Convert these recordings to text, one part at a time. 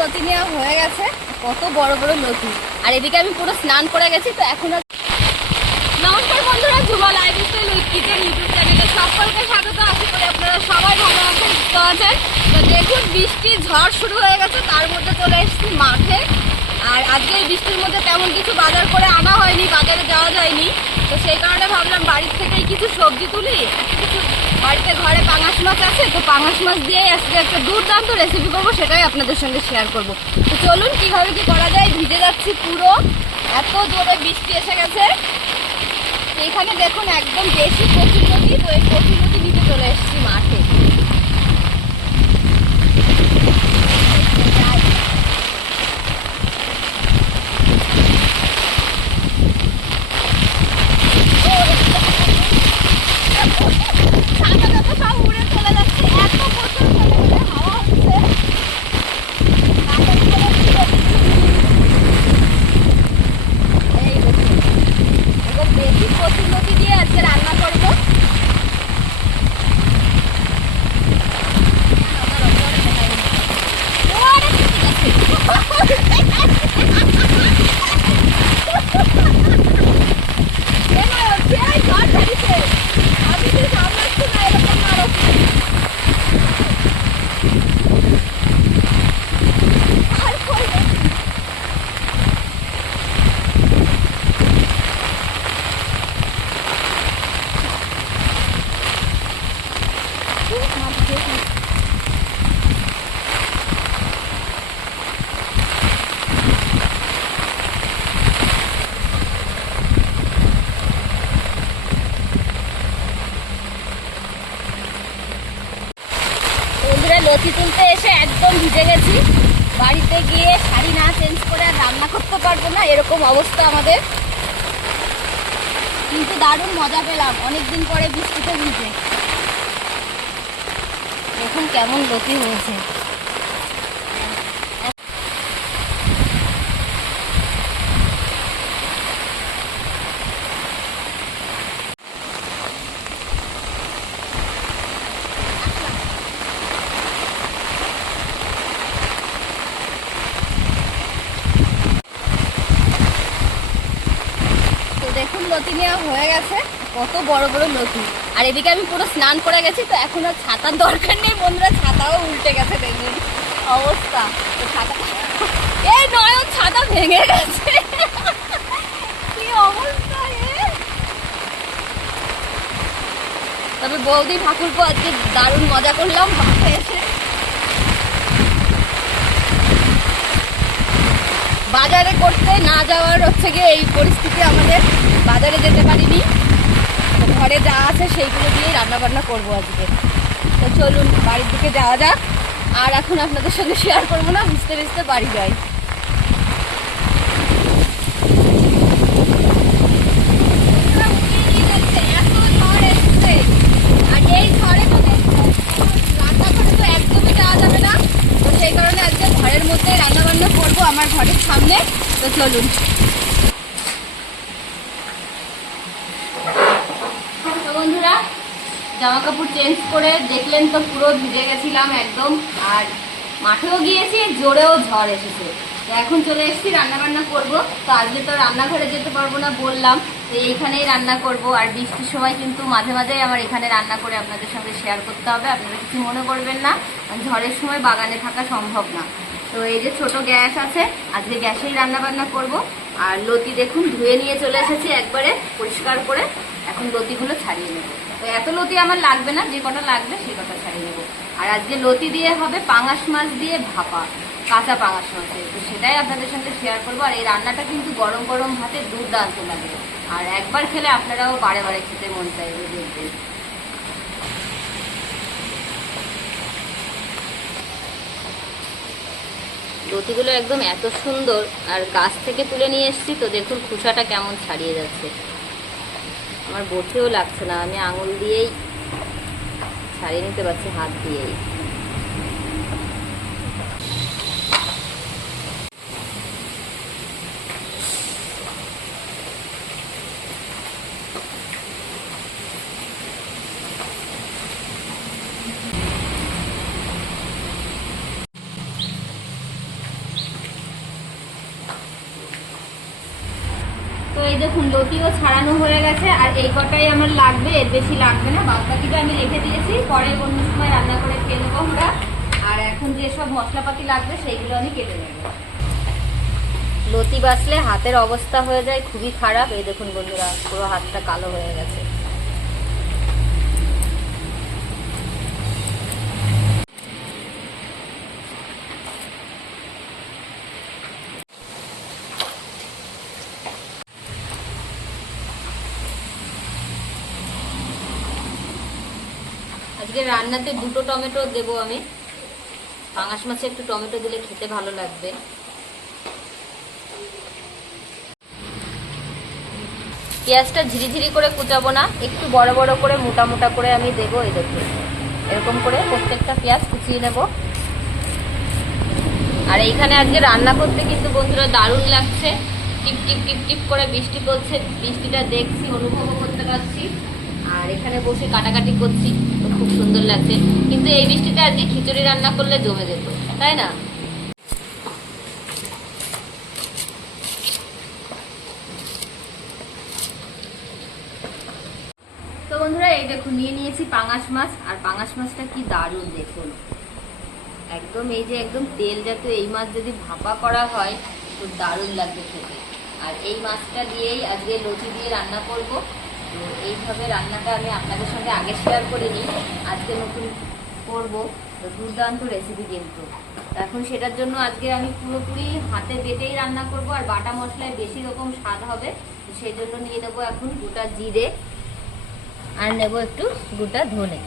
লতি নেওয়া হয়ে গেছে। কত বড় বড় লতি আর এদিকে আমি পুরো স্নান করে গেছি, তো এখন নমস্কার বন্ধুরা যুবা lifestyle with kitchen YouTube চ্যানেলে সকলকে স্বাগত। আশা করি আপনারা সবাই ভালো আছেন আছেন। তো দেখুন বৃষ্টি ঝড় শুরু হয়ে গেছে, তার মধ্যে চলে এসেছি মাঠে। আর আজকে এই বৃষ্টির মধ্যে তেমন কিছু বাজার করে আনা হয়নি, বাজারে যাওয়া যায়নি। তো সেই কারণে ভাবলাম বাড়ির থেকেই কিছু সবজি তুলি, কিছু বাড়িতে ঘরে পাঙাশ মাছ আছে, তো পাঙাশ মাছ দিয়েই আজকে একটা দুর্দান্ত রেসিপি করব, সেটাই আপনাদের সঙ্গে শেয়ার করব। তো চলুন, কীভাবে কি করা যায়, ভিজে যাচ্ছি পুরো। এত জোরে বৃষ্টি এসে গেছে। এখানে দেখুন, একদম বেশি কচি নদী তো এই কচি নদী নিতে চলে এসেছি মাঠে ছাতাটা তো সব উড়ে চলে যাচ্ছে এত প্রচুর পরিমাণে হাওয়া হচ্ছে ছাতার উপরে পুরো এই দেখুন এবার বেশি কচুর লতি দিয়ে আজকে রান্না করব আমি তো সামলাচ্ছি না এরকম আরও আর করব বন্ধুরা লতি তুলতে এসে একদম ভিজে গেছি। বাড়িতে গিয়ে শাড়ি না চেঞ্জ করে আর রান্না করতে পারব না, এরকম অবস্থা আমাদের। কিন্তু দারুণ মজা পেলাম, অনেকদিন পরে বৃষ্টিতে ভিজে। দেখুন কেমন লতি হয়েছে? দেখুন লতি নেওয়া হয়ে গেছে। কত বড় বড় লতি আর এদিকে আমি পুরো স্নান করে গেছি, তো এখন আর ছাতার দরকার নেই বন্ধুরা, ছাতাও উল্টে গেছে দেখুন। অবস্থা। তো ছাতা এই নয় ছাতা ভেঙে গেছে। কি অবস্থা তবে বৌদি ঠাকুরপো আজকে দারুণ মজা করলাম বাজারে করতে না যাওয়ার হচ্ছে গিয়ে এই পরিস্থিতি আমাদের। বাজারে যেতে পারিনি। ঘরে যা আছে সেইগুলো দিয়েই রান্না বান্না করব আজকে। তো চলুন, বাড়ির দিকে যাওয়া যাক। আর এখন আপনাদের সঙ্গে শেয়ার করব না, বুঝতে বুঝতে বাড়ি যাই। সেই কারণে আজকে ঘরের মধ্যে রান্না বান্না করব আমার ঘরের সামনে। তো চলুন তো বন্ধুরা জামা কাপড় চেঞ্জ করে দেখলেন তো পুরো ভিজে গেছিলাম একদম, আর মাঠেও গিয়েছি, জোরেও ঝড় এসেছে। তো এখন চলে এসেছি রান্না বান্না করব। তো আজকে তো রান্নাঘরে যেতে পারব না বললাম, তো এইখানেই রান্না করব। আর বৃষ্টির সময় কিন্তু মাঝে মাঝেই আমার এখানে রান্না করে আপনাদের সঙ্গে শেয়ার করতে হবে। আপনারা কিছু মনে করবেন না ঝড়ের সময় বাগানে থাকা সম্ভব না। তো এই যে ছোট গ্যাস আছে, আজকে গ্যাসেই রান্না বান্না করব। আর লতি দেখুন, ধুয়ে নিয়ে চলে এসেছি একবারে পরিষ্কার করে। এখন লতিগুলো ছাড়িয়ে নেব। তো এত লতি আমার লাগবে না, যে কটা লাগবে সে কটা ছাড়িয়ে নেব। আর আজকে লতি দিয়ে হবে পাঙাশ মাছ দিয়ে ভাপা, কাঁচা পাঙাশ মাছের তো সেটাই আপনাদের সঙ্গে শেয়ার করব। আর এই রান্নাটা কিন্তু গরম গরম ভাতে দুর্দান্ত লাগে। আর একবার খেলে আপনারাও বারে বারে খেতে মন চাইবে দেখবেন লতিগুলো একদম এত সুন্দর, আর গাছ থেকে তুলে নিয়ে এসেছি, তো দেখুন খোসাটা কেমন ছাড়িয়ে যাচ্ছে। আমার বসেও লাগছে না। আমি আঙুল দিয়েই ছাড়িয়ে নিতে পারছি হাত দিয়েই। লতিও ছাড়ানো হয়ে গেছে, আর এই কটাই আমার লাগবে, এর বেশি লাগবে না। বাদ বাকিটা আমি রেখে দিয়েছি, পরে অন্য সময় রান্না করে খেয়ে নেব আমরা। আর এখন যেসব মশলাপাতি লাগবে, সেইগুলো আমি কেটে নেব। লতি বাসলে হাতের অবস্থা হয়ে যায়, খুবই খারাপ। এই দেখুন বন্ধুরা, পুরো হাতটা কালো হয়ে গেছে। আজকে রান্নাতে দুটো টমেটো দেবো আমি। পাঙাশ মাছে একটু টমেটো দিলে খেতে ভালো লাগবে। পেঁয়াজটা ঝিরিঝিরি করে কুচাবো না, একটু বড় বড় করে, মোটা মোটা করে আমি দেবো এই দেখুন। এরকম করে প্রত্যেকটা পেঁয়াজ কুচিয়ে নেব। আর এইখানে আজকে রান্না করতে কিন্তু বন্ধুরা দারুণ লাগছে। টিপ টিপ টিপ টিপ করে বৃষ্টি পড়ছে। বৃষ্টিটা দেখছি, অনুভবও করতে পারছি। আর এখানে বসে কাটাকাটি করছি। খুব সুন্দর লাগছে। কিন্তু এই বৃষ্টিতে আজকে খিচুড়ি রান্না করলে জমে যেত, তাই না? বন্ধুরা, এই দেখুন, নিয়ে নিয়েছি পাঙাশ মাছ। আর পাঙাশ মাছটা কি দারুণ, দেখুন। একদম এই যে, একদম তেল জাতীয় এই মাছ যদি ভাপা করা হয়, তো দারুণ লাগবে খেতে। আর এই মাছটা দিয়েই আজকে লতি দিয়ে রান্না করব। তো এইভাবে রান্নাটা আমি আপনাদের সঙ্গে আগে শেয়ার করে নিই। আজকে নতুন করব দুর্দান্ত রেসিপি কিন্তু। এখন সেটার জন্য আজকে আমি পুরোপুরি হাতে বেটেই রান্না করব আর বাটা মশলায় বেশি রকম স্বাদ হবে সেই জন্য নিয়ে নেব এখন গোটা জিরে আর নেব একটু গোটা ধনে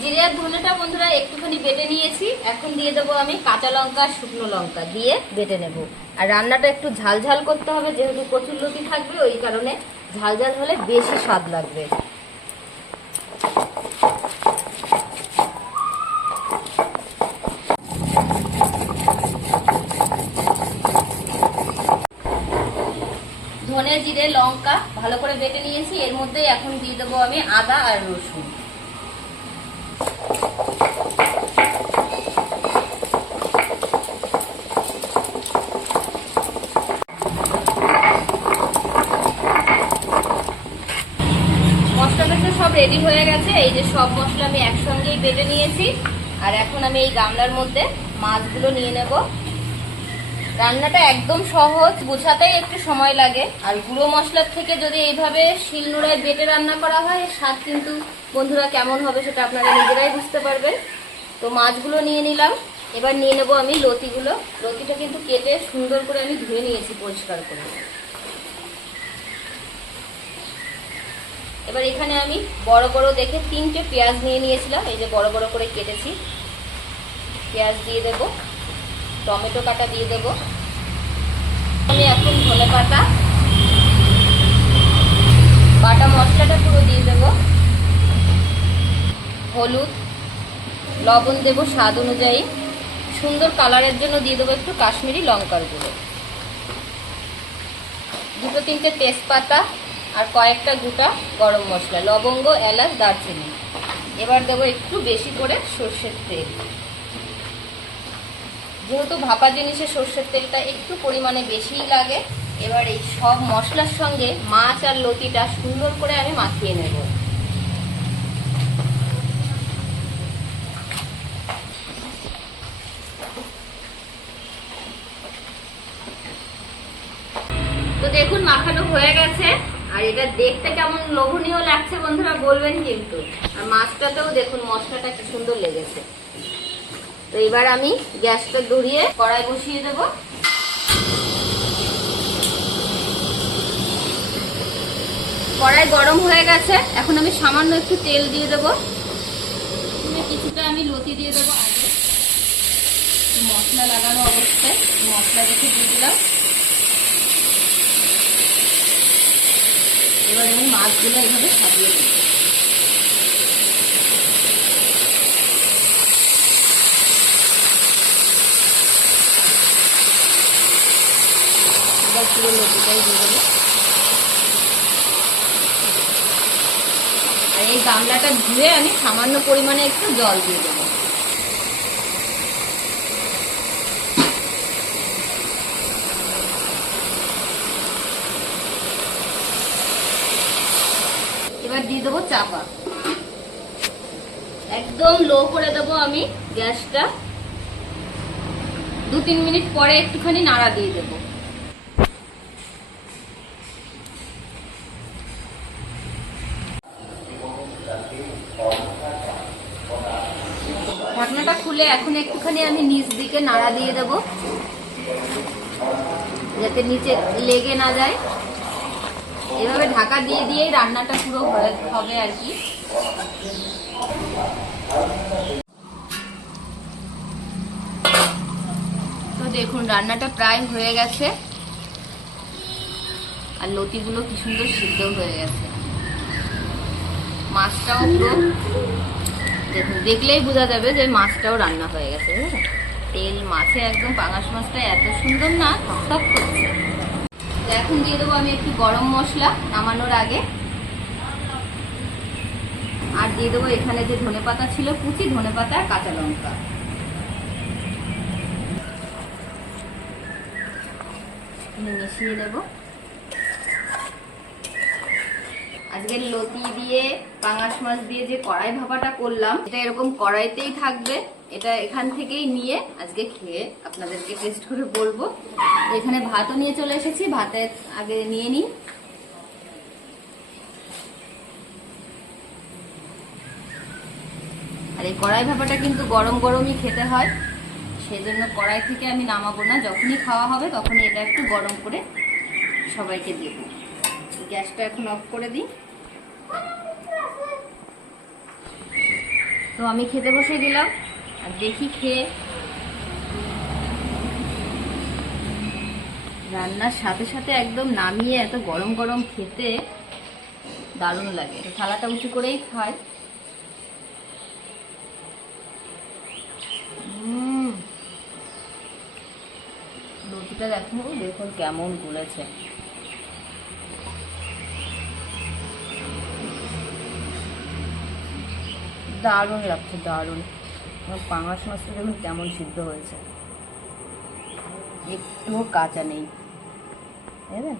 জিরে আর ধনেটা বন্ধুরা একটুখানি বেটে নিয়েছি। এখন দিয়ে দেবো আমি কাঁচা লঙ্কা আর শুকনো লঙ্কা দিয়ে বেটে নেব। আর রান্নাটা একটু ঝাল ঝাল করতে হবে, যেহেতু কচুর লতি থাকবে, ওই কারণে ঝাল ঝাল হলে বেশি স্বাদ লাগবে। ধনে জিরে, লঙ্কা ভালো করে বেটে নিয়েছি। এর মধ্যেই এখন দিয়ে দেবো আমি আদা আর রসুন মশলাটা তো সব রেডি হয়ে গেছে। এই যে সব মশলা আমি একসঙ্গেই বেটে নিয়েছি। আর এখন আমি এই গামলার মধ্যে মাছগুলো নিয়ে নেব। রান্নাটা একদম সহজ, বোঝাতেই একটু সময় লাগে। আর গুঁড়ো মশলার থেকে যদি এইভাবে শিলনোড়ায় বেটে রান্না করা হয়, স্বাদ কিন্তু বন্ধুরা কেমন হবে সেটা আপনারা নিজেরাই বুঝতে পারবেন। তো মাছগুলো নিয়ে নিলাম। এবার নিয়ে নেব আমি লতিগুলো। লতিটা কিন্তু কেটে সুন্দর করে আমি ধুয়ে নিয়েছি পরিষ্কার করে। এবার এখানে আমি বড় বড় দেখে তিনটে পেঁয়াজ নিয়ে নিয়েছিলাম। এই যে বড় বড় করে কেটেছি। পেঁয়াজ দিয়ে দেব। টমেটো কাটা দিয়ে দেব। আমি এখন ধনে পাতা, বাটা মশলাটা পুরো দিয়ে দেব। হলুদ, লবণ দেব স্বাদ অনুযায়ী। সুন্দর কালারের জন্য দিয়ে দেবো একটু কাশ্মীরি লঙ্কার গুঁড়ো। দুটো তিনটে তেজপাতা আর কয়েকটা গোটা গরম মশলা, লবঙ্গ, এলাচ, দারচিনি। এবার দেবো একটু বেশি করে সর্ষের তেল। যেহেতু ভাপা জিনিসে সর্ষের তেলটা একটু পরিমাণে বেশিই লাগে, এবার এই সব মশলার সঙ্গে মাছ আর লতিটা সুন্দর করে আমি মাখিয়ে নেব। তো দেখুন, মাখানো হয়ে গেছে। আর এটা দেখতে কেমন লোভনীয় লাগছে বন্ধুরা, বলবেন কিন্তু। আর মাছটাতেও দেখুন, মশলাটা কি সুন্দর লেগেছে। তো এবার আমি গ্যাসটা ধরিয়ে কড়াই বসিয়ে দেব। কড়াই গরম হয়ে গেছে, এখন আমি সামান্য একটু তেল দিয়ে দেব। কিছুটা আমি লতি দিয়ে দেবো আগে। মশলা লাগানো অবস্থায় মশলা দেখে দিয়ে দিলাম। এবার আমি মাছগুলো এইভাবে সাজিয়ে দেবো এবার পুরো লতিটাই দিয়ে আর এই গামলাটা ধুয়ে আমি সামান্য পরিমাণে একটু জল দিয়ে দেবো এবার দিয়ে দেবো চাপা। একদম লো করে দেবো আমি গ্যাসটা। দু তিন মিনিট পরে একটুখানি নাড়া দিয়ে দেবো। ঢাকনাটা খুলে এখন একটুখানি আমি নিচ দিকে নাড়া দিয়ে দেবো। যাতে নিচে লেগে না যায়। এভাবে ঢাকা দিয়ে দিয়েই রান্নাটা পুরো হয়ে- হবে আর কি। তো দেখুন, রান্নাটা প্রায় হয়ে গেছে। আর লতিগুলো কি সুন্দর সিদ্ধ হয়ে গেছে। মাছটাও পুরো দেখুন, দেখলেই বোঝা যাবে যে মাছটাও রান্না হয়ে গেছে বুঝলেন তেল, মাছে একদম পাঙাশ মাছটা এত সুন্দর না থকথক করছে। তো এখন দিয়ে দেবো আমি একটু গরম মশলা নামানোর আগে। আর দিয়ে দেবো এখানে যে ধনে পাতা ছিল, কুচি ধনে পাতা আর কাঁচা লঙ্কা। মিশিয়ে দেব আজকে লতি দিয়ে, পাঙাশ মাছ দিয়ে যে কড়াই ভাপাটা করলাম, এটা এরকম কড়াইতেই থাকবে। এটা এখান থেকেই নিয়ে আজকে খেয়ে আপনাদেরকে টেস্ট করে বলব। এখানে ভাতও নিয়ে চলে এসেছি, ভাতের আগে নিয়ে নিই। আর এই কড়াই ভাপাটা কিন্তু গরম গরমই খেতে হয় সেই জন্য কড়াই থেকে আমি নামাবো না। যখনই খাওয়া হবে তখনই এটা একটু গরম করে সবাইকে দেব গ্যাসটা এখন অফ করে দিই। তো আমি খেতে বসে দিলাম আর দেখি খেয়ে রান্নার সাথে সাথে একদম নামিয়ে এত গরম গরম খেতে দারুণ লাগে। থালাটা উঁচু করেই খায়। রুটিটা দেখো, দেখুন কেমন গুলেছে। দারুণ লাগছে, দারুণ। আমার পাঙাশ মাছটা দেখুন কেমন সিদ্ধ হয়েছে। একটুও কাঁচা নেই। বুঝলেন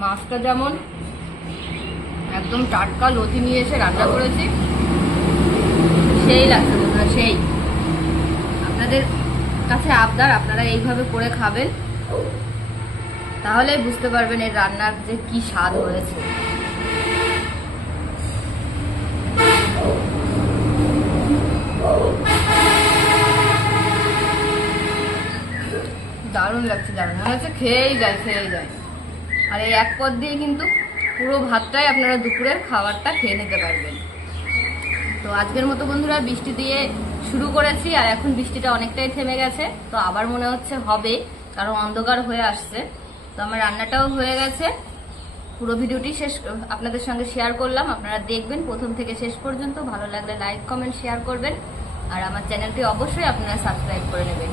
মাছটা যেমন একদম টাটকা লতি নিয়ে এসে রান্না করেছি, সেই লাগছে বন্ধুরা সেই। আপনাদের কাছে আবদার, আপনারা এইভাবে করে খাবেন, তাহলেই বুঝতে পারবেন এর রান্নার যে কি স্বাদ হয়েছে। দারুণ লাগছে দারুণ মনে হচ্ছে খেয়েই যায় খেয়েই যায়। আর এই এক পদ দিয়ে কিন্তু পুরো ভাতটাই আপনারা দুপুরের খাবারটা খেয়ে নিতে পারবেন। তো আজকের মতো বন্ধুরা, বৃষ্টি দিয়ে শুরু করেছি, আর এখন বৃষ্টিটা অনেকটাই থেমে গেছে। তো আবার মনে হচ্ছে হবে, কারণ অন্ধকার হয়ে আসছে। তো আমার রান্নাটাও হয়ে গেছে। পুরো ভিডিওটি শেষ, আপনাদের সঙ্গে শেয়ার করলাম। আপনারা দেখবেন প্রথম থেকে শেষ পর্যন্ত। ভালো লাগলে লাইক, কমেন্ট, শেয়ার করবেন। আর আমার চ্যানেলটি অবশ্যই আপনারা সাবস্ক্রাইব করে নেবেন।